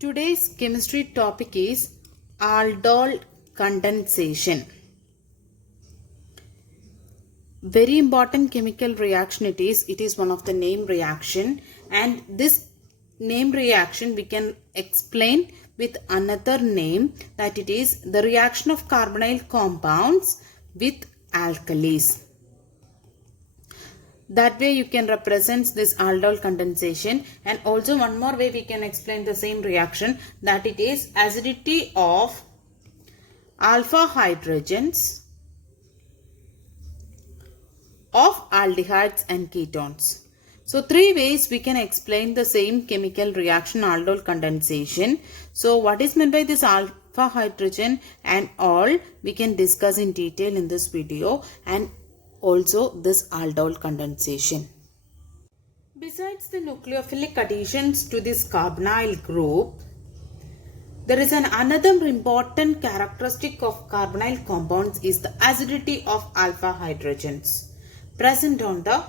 Today's chemistry topic is aldol condensation. Very important chemical reaction it is. It is one of the name reaction, and this name reaction we can explain with another name, that it is the reaction of carbonyl compounds with alkalis. That way you can represent this aldol condensation, and also one more way we can explain the same reaction, that it is acidity of alpha hydrogens of aldehydes and ketones. So three ways we can explain the same chemical reaction, aldol condensation. So what is meant by this alpha hydrogen and all we can discuss in detail in this video, and also this aldol condensation. Besides the nucleophilic additions to this carbonyl group, there is another important characteristic of carbonyl compounds is the acidity of alpha hydrogens present on the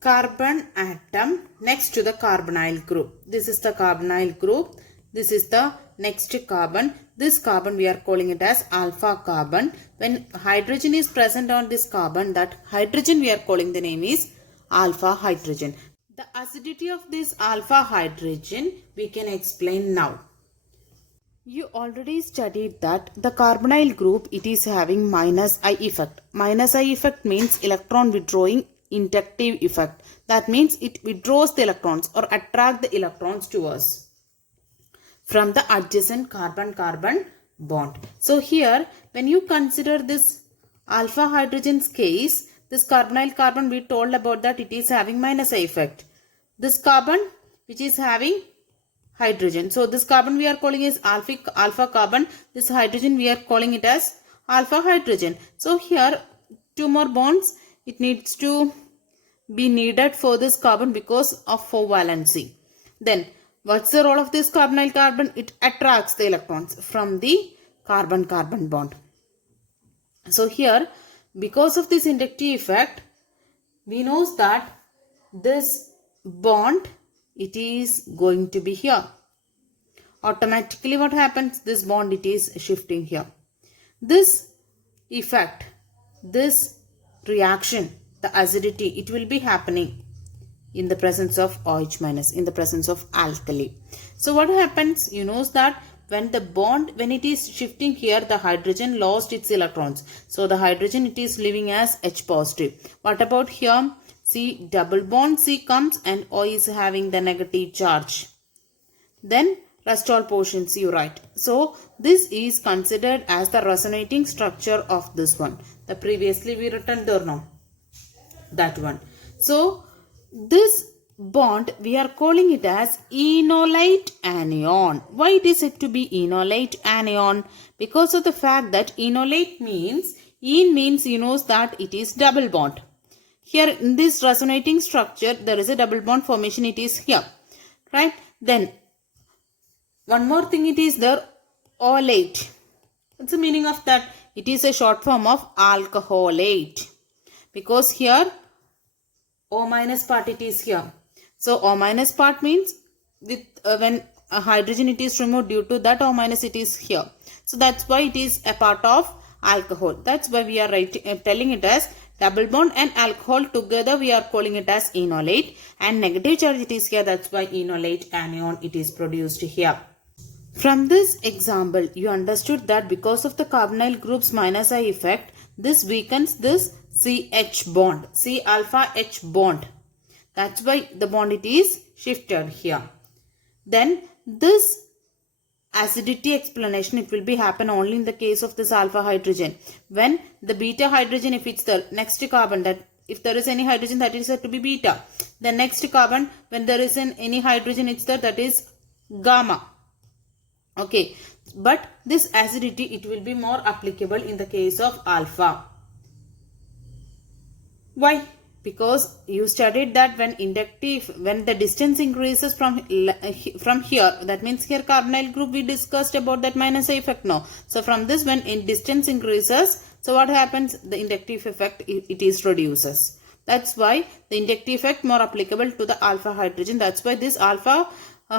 carbon atom next to the carbonyl group. This is the carbonyl group. This is the next carbon. This carbon we are calling it as alpha carbon. When hydrogen is present on this carbon, that hydrogen we are calling the name is alpha hydrogen. The acidity of this alpha hydrogen we can explain now. You already studied that the carbonyl group, it is having minus I effect. Minus I effect means electron withdrawing inductive effect. That means it withdraws the electrons or attract the electrons to us from the adjacent carbon-carbon bond. So here when you consider this alpha hydrogen's case, this carbonyl carbon we told about that it is having minus I effect. This carbon which is having hydrogen. So this carbon we are calling is alpha carbon. This hydrogen we are calling it as alpha hydrogen. So here two more bonds it needs to be needed for this carbon because of 4 valency. Then what's the role of this carbonyl carbon? It attracts the electrons from the carbon-carbon bond. So here because of this inductive effect, we know that this bond it is going to be here. Automatically what happens? This bond it is shifting here. This effect, this reaction, the acidity, it will be happening in the presence of OH minus, in the presence of alkali. So what happens? You know that when the bond, when it is shifting here, the hydrogen lost its electrons. So the hydrogen it is leaving as H positive. What about here? See, double bond C comes and O is having the negative charge. Then rest all portions you write. So this is considered as the resonating structure of this one. The previously we written there now. That one. So this bond we are calling it as enolate anion. Why it is said to be enolate anion? Because of the fact that enolate means, en means you know that it is double bond. Here in this resonating structure there is a double bond formation, it is here, right? Then one more thing it is there, olate. What's the meaning of that? It is a short form of alcoholate, because here O minus part it is here. So O minus part means with when a hydrogen it is removed, due to that O minus it is here. So that's why it is a part of alcohol. That's why we are telling it as double bond and alcohol together we are calling it as enolate, and negative charge it is here, that's why enolate anion it is produced here. From this example you understood that because of the carbonyl group's minus I effect, this weakens this CH bond, C alpha H bond. That's why the bond it is shifted here. Then this acidity explanation it will be happen only in the case of this alpha hydrogen. When the beta hydrogen, if it's the next carbon, that if there is any hydrogen that is said to be beta, the next carbon when there is any hydrogen it's there, that is gamma. Okay, but this acidity it will be more applicable in the case of alpha. Why? Because you studied that when the distance increases from here, that means here carbonyl group we discussed about that minus I effect now. So from this, when in distance increases, so what happens? The inductive effect it is reduces. That's why the inductive effect more applicable to the alpha hydrogen. That's why this alpha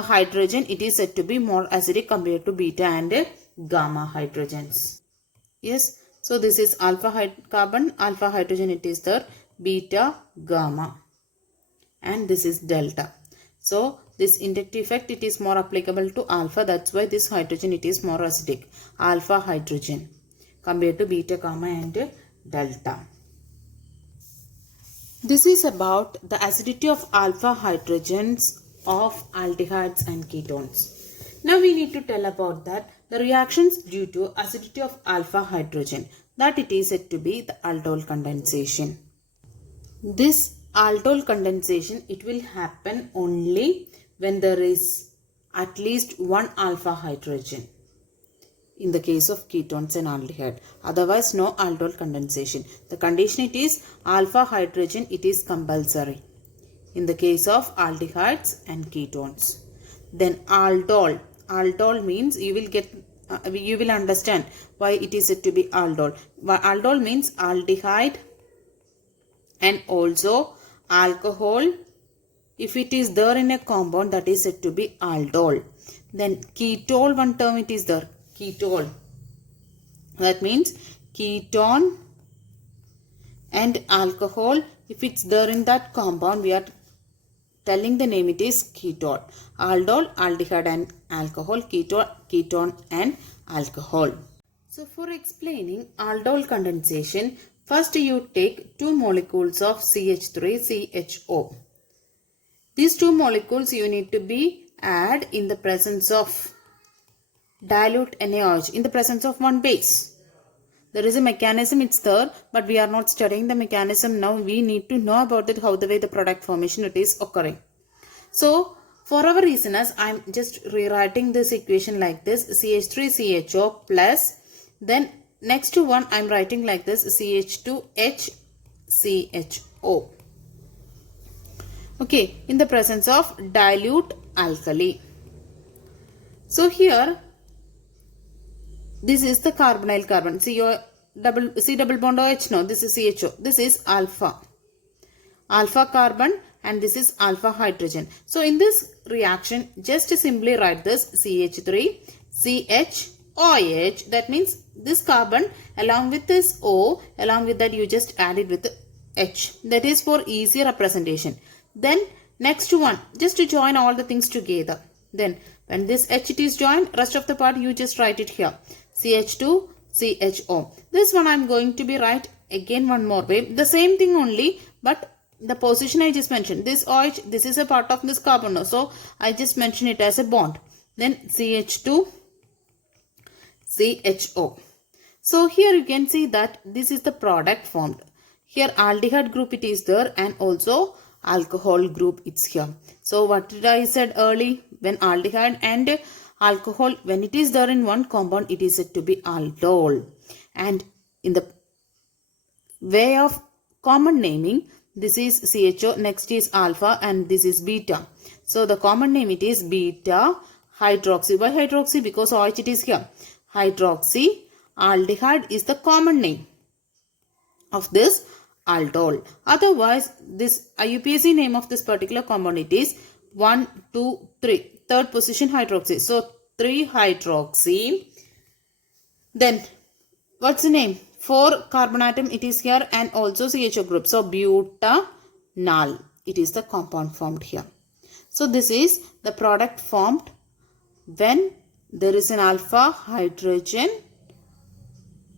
hydrogen, it is said to be more acidic compared to beta and gamma hydrogens. Yes, so this is alpha carbon, alpha hydrogen, it is the beta, gamma, and this is delta. So this inductive effect, it is more applicable to alpha. That's why this hydrogen, it is more acidic, alpha hydrogen, compared to beta, gamma and delta. This is about the acidity of alpha hydrogens of aldehydes and ketones. Now we need to tell about that the reactions due to acidity of alpha hydrogen, that it is said to be the aldol condensation. This aldol condensation, it will happen only when there is at least one alpha hydrogen in the case of ketones and aldehyde. Otherwise, no aldol condensation. The condition, it is alpha hydrogen, it is compulsory in the case of aldehydes and ketones. Then aldol. Aldol means you will understand why it is said to be aldol. Aldol means aldehyde and also alcohol. If it is there in a compound, that is said to be aldol. Then ketol, one term it is there, ketol. That means ketone and alcohol. If it's there in that compound, we are telling the name, it is ketol. Aldol, aldehyde and alcohol, ketone and alcohol. So for explaining aldol condensation, first you take two molecules of CH3CHO. These two molecules you need to be add in the presence of dilute NaOH, in the presence of one base. There is a mechanism, it's there, but we are not studying the mechanism now. We need to know about it, how the way the product formation it is occurring. So for our reasoners, I am just rewriting this equation like this, CH3CHO plus, then next to one I am writing like this, CH2HCHO. Okay, in the presence of dilute alkali. So here, this is the carbonyl carbon, C double bond OH, no, this is CHO, this is alpha carbon, and this is alpha hydrogen. So in this reaction, just simply write this CH3CHOH. That means this carbon along with this O, along with that you just add it with H. That is for easy representation. Then next one, just to join all the things together. Then when this H it is joined, rest of the part you just write it here, CH2CHO. This one I am going to be write again one more way, the same thing only, but the position I just mentioned, this OH, this is a part of this carbon, so I just mention it as a bond. Then CH2CHO. So here you can see that this is the product formed. Here aldehyde group it is there, and also alcohol group it's here. So what did I said early? When aldehyde and alcohol, when it is there in one compound, it is said to be aldol. And in the way of common naming, this is CHO, next is alpha, and this is beta. So the common name it is beta hydroxy. Why hydroxy? Because OH it is here. Hydroxy aldehyde is the common name of this aldol. Otherwise, this IUPAC name of this particular compound it is 1, 2, 3. Third position hydroxy. So 3-hydroxy. Then what's the name? 4 carbon atom it is here, and also CHO group. So butanol. It is the compound formed here. So this is the product formed when there is an alpha hydrogen.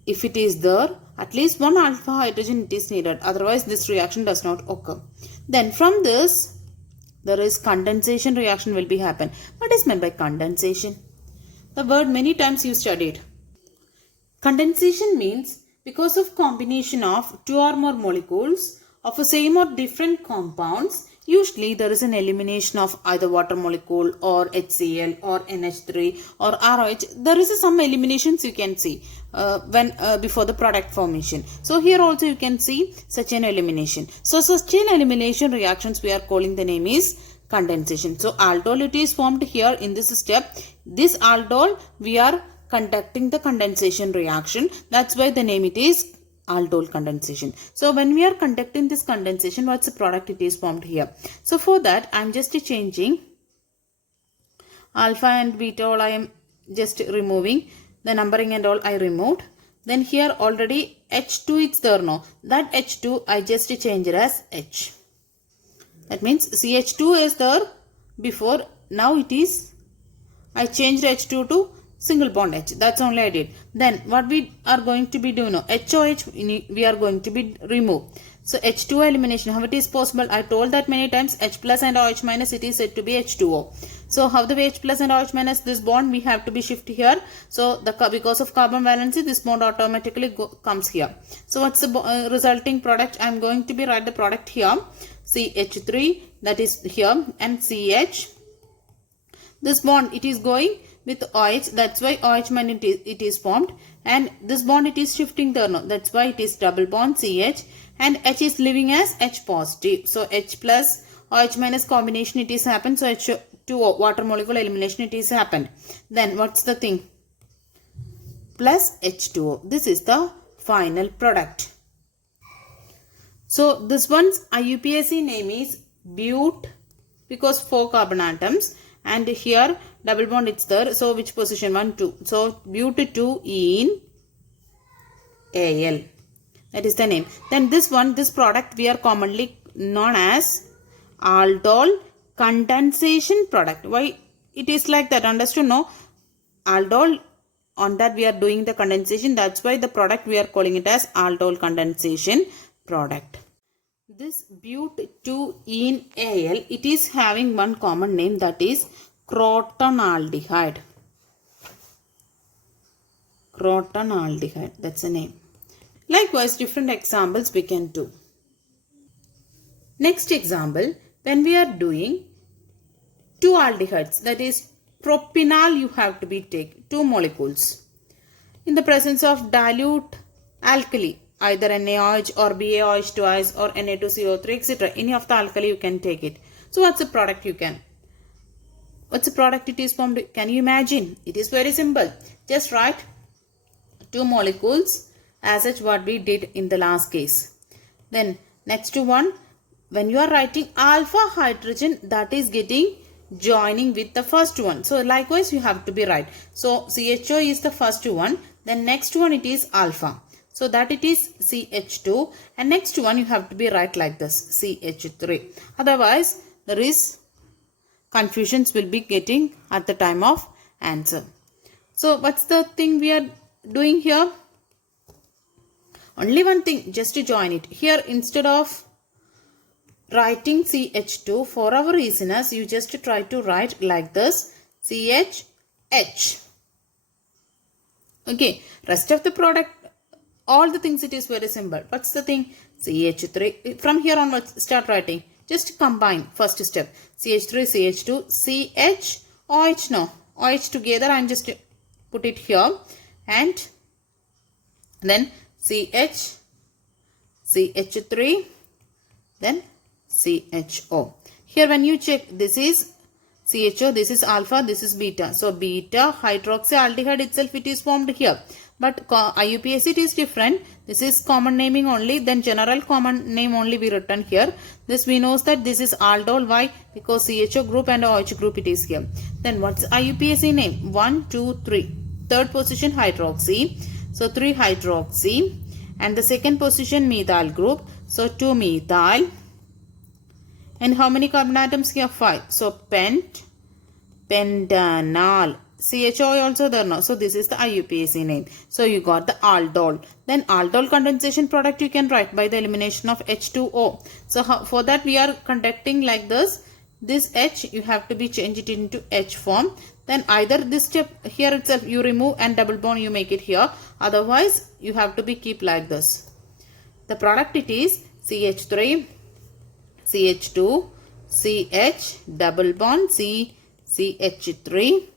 If it is there, at least one alpha hydrogen it is needed. Otherwise this reaction does not occur. Then from this, there is condensation reaction will be happen. What is meant by condensation? The word many times you studied. Condensation means because of combination of two or more molecules of a same or different compounds, usually there is an elimination of either water molecule or HCl or NH3 or ROH. There is some eliminations you can see before the product formation. So here also you can see such an elimination. So such an elimination reactions we are calling the name is condensation. So aldol it is formed here in this step. This aldol we are conducting the condensation reaction. That's why the name it is aldol condensation. So when we are conducting this condensation, what's the product it is formed here? So for that, I'm just changing alpha and beta all I am just removing. The numbering and all I removed. Then here already H2 is there now. That H2 I just change it as H. That means CH2 is there before. Now it is, I changed H2 to single bond H. That's only I did. Then what we are going to be doing now, HOH we are going to be remove. So H2O elimination, how it is possible? I told that many times, H plus and OH minus, it is said to be H2O. So how the way H plus and OH minus, this bond we have to be shift here. So because of carbon valency, this bond automatically comes here. So what's the resulting product? I am going to be write the product here. CH3, that is here, and CH. This bond, it is going with OH, that's why OH minus it is formed, and this bond it is shifting there now, that's why it is double bond CH, and H is living as H positive. So H plus OH minus combination it is happened, so H2O water molecule elimination it is happened. Then what's the thing? Plus H2O. This is the final product. So this one's IUPAC name is but, because 4 carbon atoms, and here double bond it's there. So which position? 1, 2. So but 2 in Al. That is the name. Then this one, this product we are commonly known as aldol condensation product. Why it is like that? Understood? No? Aldol, on that we are doing the condensation. That's why the product we are calling it as aldol condensation product. This but 2 Al, it is having one common name, that is crotonaldehyde. Crotonaldehyde, that's the name. Likewise, different examples we can do. Next example, when we are doing 2 aldehydes, that is propanol, you have to be take 2 molecules in the presence of dilute alkali, either NaOH or BaOH twice or Na2CO3, etc. Any of the alkali you can take it. So what's the product you can? What's the product it is formed? Can you imagine? It is very simple. Just write 2 molecules as such what we did in the last case. Then next one, when you are writing alpha hydrogen, that is getting joining with the first one. So likewise you have to be right. So CHO is the first one. Then next one it is alpha. So that it is CH2, and next one you have to be right like this, CH3. Otherwise there is confusions will be getting at the time of answer. So what's the thing we are doing here? Only one thing, just to join it. Here instead of writing CH2, for our listeners, you just try to write like this, CHH. Okay, rest of the product, all the things it is very simple. What's the thing? CH3. From here onwards, start writing. Just combine first step. CH3, CH2, CH, OH. No, OH together. I'm just put it here, and then CH, CH3, then CHO. Here when you check, this is CHO, this is alpha, this is beta. So beta hydroxyaldehyde itself it is formed here. But IUPAC it is different. This is common naming only. Then general common name only we written here. This we knows that this is aldol. Why? Because CHO group and OH group it is here. Then what's IUPAC name? 1, 2, 3. Third position hydroxy. So 3 hydroxy. And the second position methyl group. So 2 methyl. And how many carbon atoms here? 5. So pentanol. CHO also there now. So this is the IUPAC name. So you got the aldol. Then aldol condensation product you can write by the elimination of H2O. So for that we are conducting like this. This H you have to be changed it into H form. Then either this step here itself you remove and double bond you make it here. Otherwise you have to be keep like this. The product it is CH3, CH2, CH, double bond C, CH3,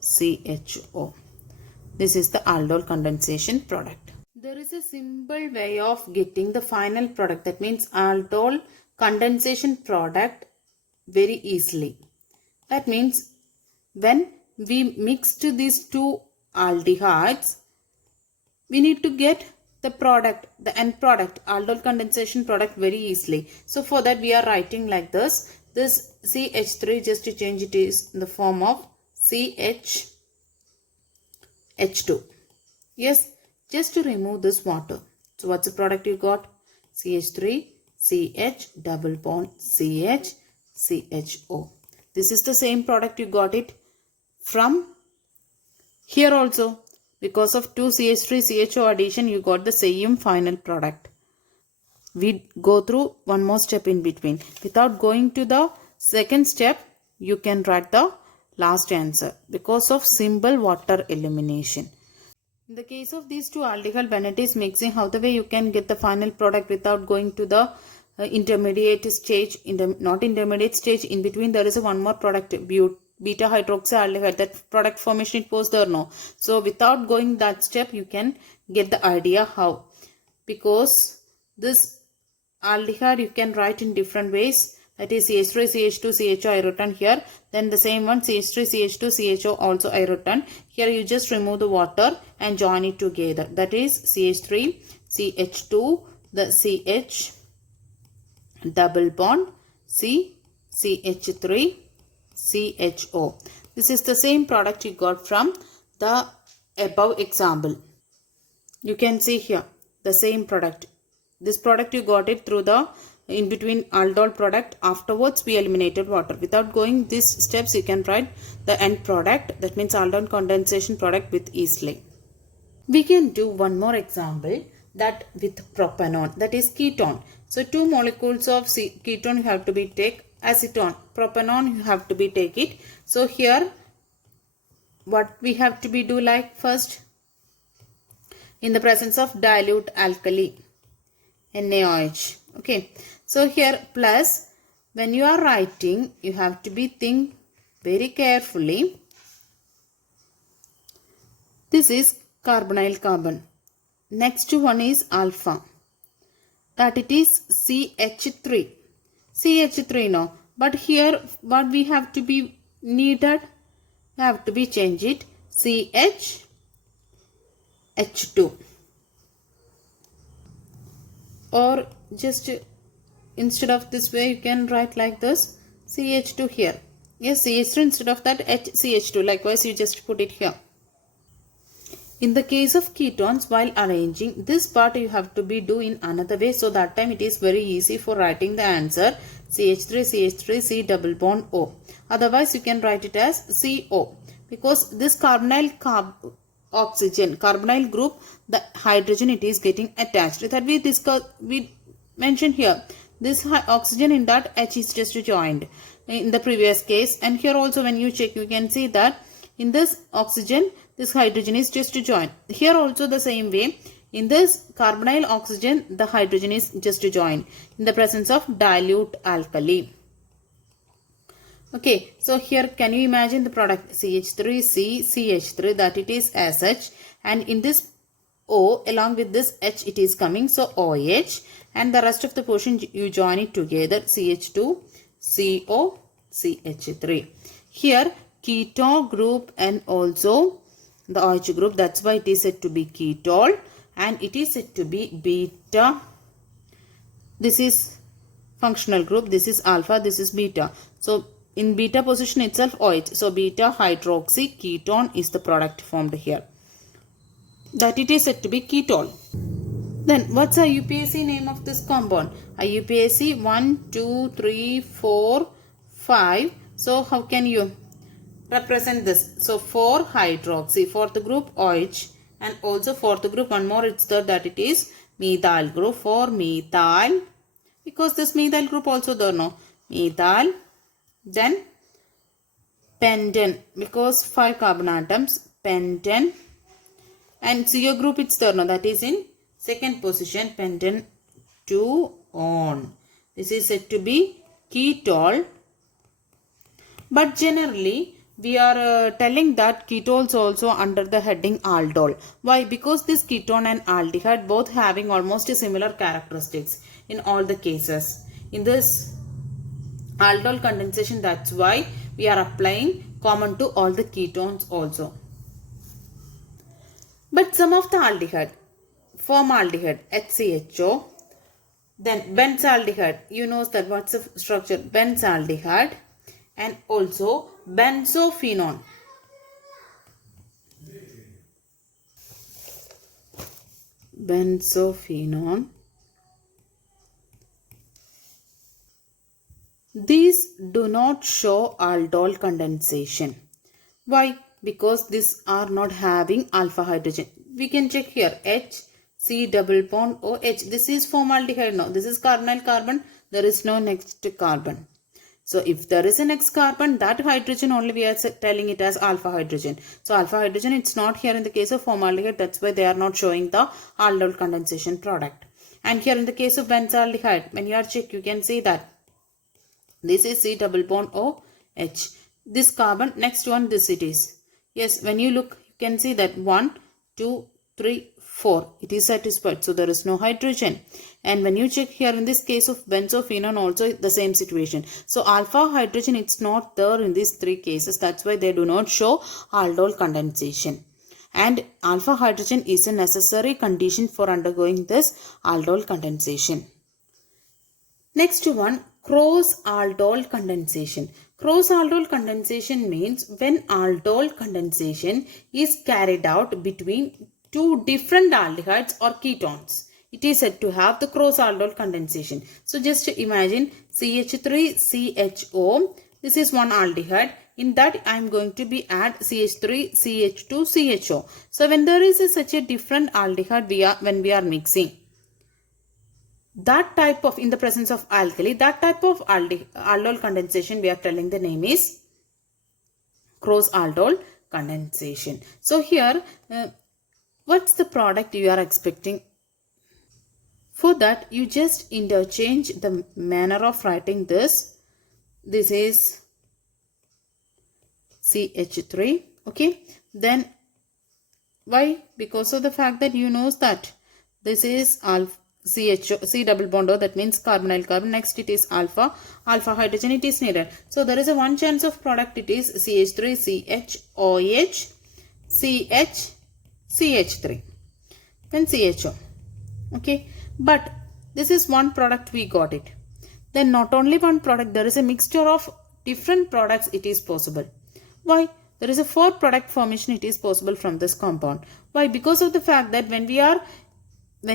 CHO. This is the aldol condensation product. There is a simple way of getting the final product, that means aldol condensation product, very easily. That means when we mixed these 2 aldehydes, we need to get the product, the end product, aldol condensation product very easily. So for that we are writing like this, this CH3, just to change it, is in the form of CH2. Yes, just to remove this water. So what's the product you got? CH3, CH, double bond, CH, CHO. This is the same product you got it from here also. Because of 2 CH3, CHO addition, you got the same final product. We go through one more step in between. Without going to the second step, you can write the last answer because of simple water elimination. In the case of these two aldehyde Bennett's mixing, how the way you can get the final product without going to the intermediate stage, not intermediate stage, in between there is a one more product, beta hydroxyaldehyde, that product formation it was there, no. So without going that step, you can get the idea how. Because this aldehyde you can write in different ways. That is CH3, CH2, CHO I written here. Then the same one CH3, CH2, CHO also I written. Here you just remove the water and join it together. That is CH3, CH2, the CH double bond, CH3, CHO. This is the same product you got from the above example. You can see here the same product. This product you got it through the in between aldol product. Afterwards we eliminated water. Without going these steps, you can write the end product, that means aldol condensation product with easily. We can do one more example, that with propanone, that is ketone. So 2 molecules of ketone you have to be take, acetone, propanone you have to be take it. So here what we have to be do, like first, in the presence of dilute alkali, NaOH. Okay, so here plus, when you are writing, you have to be think very carefully. This is carbonyl carbon. Next one is alpha, that it is CH3. CH3 no, but here what we have to be needed, we have to be change it CH2. Or just instead of this way, you can write like this, CH2 here. Yes, CH3 instead of that CH2. Likewise, you just put it here. In the case of ketones, while arranging this part, you have to be do in another way. So that time it is very easy for writing the answer CH3, CH3, C double bond O. Otherwise, you can write it as CO, because this carbonyl oxygen, carbonyl group, the hydrogen it is getting attached. That we mentioned here. This oxygen in that H is just joined in the previous case, and here also when you check, you can see that in this oxygen, this hydrogen is just joined. Here also the same way, in this carbonyl oxygen, the hydrogen is just joined in the presence of dilute alkali. Okay, so here can you imagine the product CH3, CH3, that it is as such, and in this O along with this H it is coming, so OH, and the rest of the portion you join it together, CH2, CO, CH3. Here keto group and also the OH group, that's why it is said to be ketol, and it is said to be beta. This is functional group, this is alpha, this is beta. So in beta position itself OH, so beta hydroxy ketone is the product formed here, that it is said to be ketol. Then what's a UPAC name of this compound? A UPAC 1, 2, 3, 4, 5. So how can you represent this? So 4 hydroxy, fourth group OH, and also fourth group one more, it's there, that it is methyl group, for methyl, because this methyl group also there, no, methyl. Then pentane, because 5 carbon atoms, pentane, and CO group it's there, no, that is in second position, pentane 2 on. This is said to be ketol. But generally we are telling that ketols also under the heading aldol. Why? Because this ketone and aldehyde both having almost similar characteristics in all the cases. In this aldol condensation, that's why we are applying common to all the ketones also. But some of the aldehyde, formaldehyde, HCHO, Then benzaldehyde, you know that what's the structure? Benzaldehyde and also benzophenone. Benzophenone. These do not show aldol condensation. Why? Because these are not having alpha hydrogen. We can check here H, C double bond OH. This is formaldehyde now. This is carbonyl carbon. There is no next carbon. So if there is a next carbon, that hydrogen only we are telling it as alpha hydrogen. So alpha hydrogen, it's not here in the case of formaldehyde. That's why they are not showing the aldol condensation product. And here in the case of benzaldehyde, when you are check, you can see that this is C double bond OH. This carbon, next one, this it is. Yes, when you look, you can see that 1, 2, 3, 4. It is satisfied. So there is no hydrogen. And when you check here in this case of benzophenone, also the same situation. So alpha hydrogen, it's not there in these three cases. That's why they do not show aldol condensation. And alpha hydrogen is a necessary condition for undergoing this aldol condensation. Next one, cross-aldol condensation. Cross-aldol condensation means when aldol condensation is carried out between two different aldehydes or ketones. It is said to have the cross-aldol condensation. So just imagine CH3CHO. This is one aldehyde. In that I am going to be add CH3CH2CHO. So when there is such a different aldehyde when we are mixing, that type of, in the presence of alkali, that type of aldol condensation, we are telling the name is cross aldol condensation. So here, what's the product you are expecting? For that, you just interchange the manner of writing this. This is CH3. Okay. Then why? Because of the fact that you know that this is alpha. C double bond O, that means carbonyl carbon. Next it is alpha hydrogen, it is needed. So there is a one chance of product, it is CH3 CHOH CH3, then CHO. Okay, but this is one product we got it. Then not only one product, there is a mixture of different products it is possible. Why? There is a 4 product formation it is possible from this compound. Why? Because of the fact that when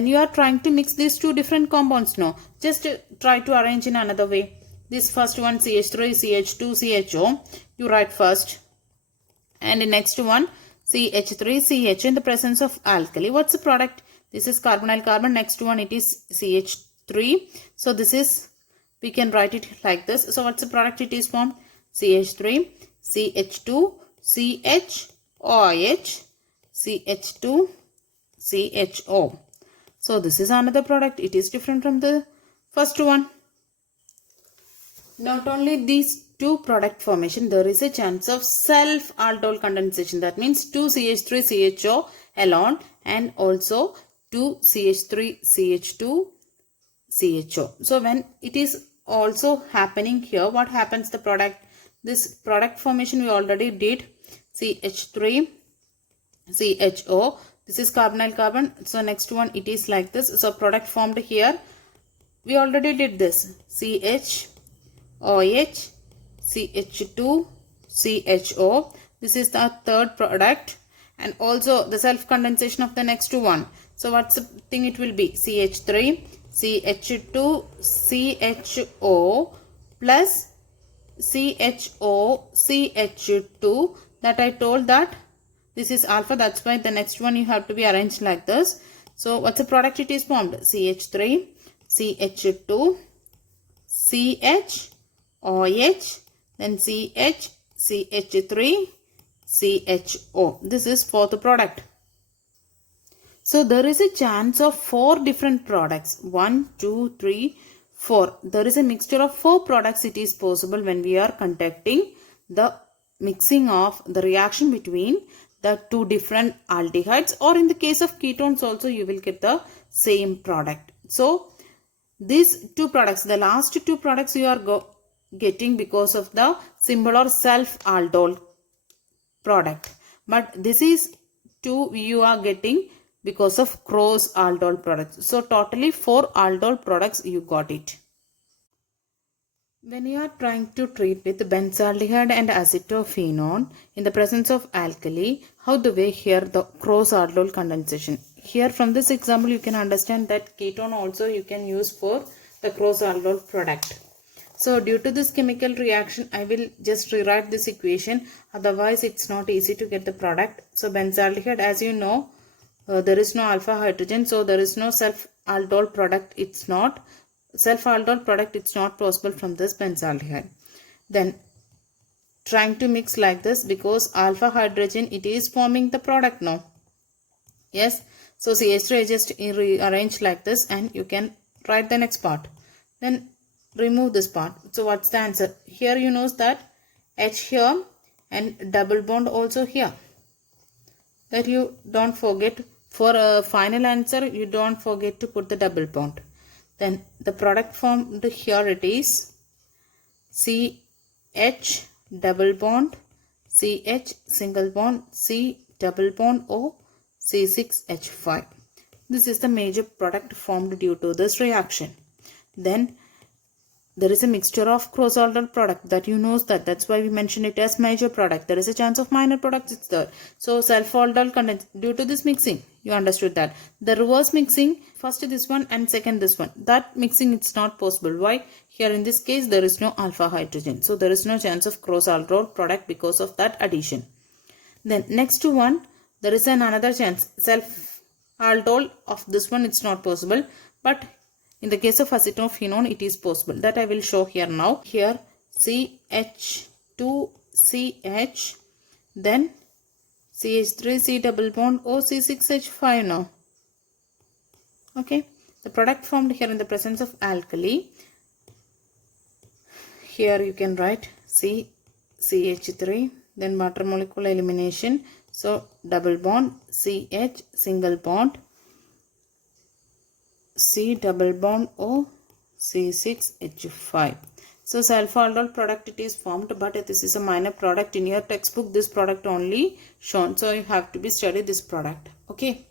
you are trying to mix these two different compounds, no, just try to arrange in another way. This first one CH3, CH2, CHO, you write first. And the next one CH3, CH in the presence of alkali. What's the product? This is carbonyl carbon. Next one it is CH3. So this is, we can write it like this. So what's the product it is formed? CH3, CH2, CHOH, CH2, CHO. So this is another product. It is different from the first one. Not only these two product formation, there is a chance of self-aldol condensation. That means 2 CH3 CHO alone and also 2 CH3 CH2 CHO. So when it is also happening here, what happens the product? This product formation we already did. CH3 CHO. This is carbonyl carbon. So next one it is like this. So product formed here. We already did this. CHOH, CH2, CHO. This is the third product. And also the self condensation of the next one. So what's the thing it will be? CH3, CH2, CHO plus CHO, CH2. That I told that this is alpha, that's why the next one you have to be arranged like this. So what's the product it is formed? CH3, CH2, CH, OH, then CH, CH3, CHO. This is fourth product. So there is a chance of 4 different products. 1, 2, 3, 4. There is a mixture of 4 products it is possible when we are conducting the mixing of the reaction between the 2 different aldehydes, or in the case of ketones also you will get the same product. So these 2 products, the last 2 products you are getting because of the symbol or self-aldol product. But this is 2 you are getting because of cross aldol products. So totally 4 aldol products you got it. When you are trying to treat with benzaldehyde and acetophenone in the presence of alkali, how the way here the cross aldol condensation. Here from this example you can understand that ketone also you can use for the cross aldol product. So due to this chemical reaction, I will just rewrite this equation. Otherwise, it's not easy to get the product. So benzaldehyde, as you know, there is no alpha hydrogen. So there is no self-aldol product. It's not self-aldol product. It's not possible from this benzaldehyde. Then trying to mix like this because alpha hydrogen, it is forming the product now. Yes. So CH3 I just rearrange like this and you can write the next part. Then remove this part. So what's the answer? Here you know that H here and double bond also here. That you don't forget. For a final answer, you don't forget to put the double bond. Then the product formed here it is CH double bond, CH single bond, C double bond O, C6H5. This is the major product formed due to this reaction. Then there is a mixture of cross aldol product that you know that. That's why we mention it as major product. There is a chance of minor products it's there. So self-aldol condense due to this mixing. You understood that. The reverse mixing, first this one and second this one. That mixing it's not possible. Why? Here in this case there is no alpha hydrogen. So there is no chance of cross aldol product because of that addition. Then next one, there is another chance. Self-aldol of this one it's not possible. But in the case of acetophenone, it is possible. That I will show here now. Here CH2CH, then CH3, C double bond O, C6H5 now. Okay. The product formed here in the presence of alkali. Here you can write CH3, then water molecule elimination. So double bond, CH, single bond, C double bond O, C6H5. So self-aldol product it is formed, but this is a minor product. In your textbook this product only shown. So you have to be study this product. Okay.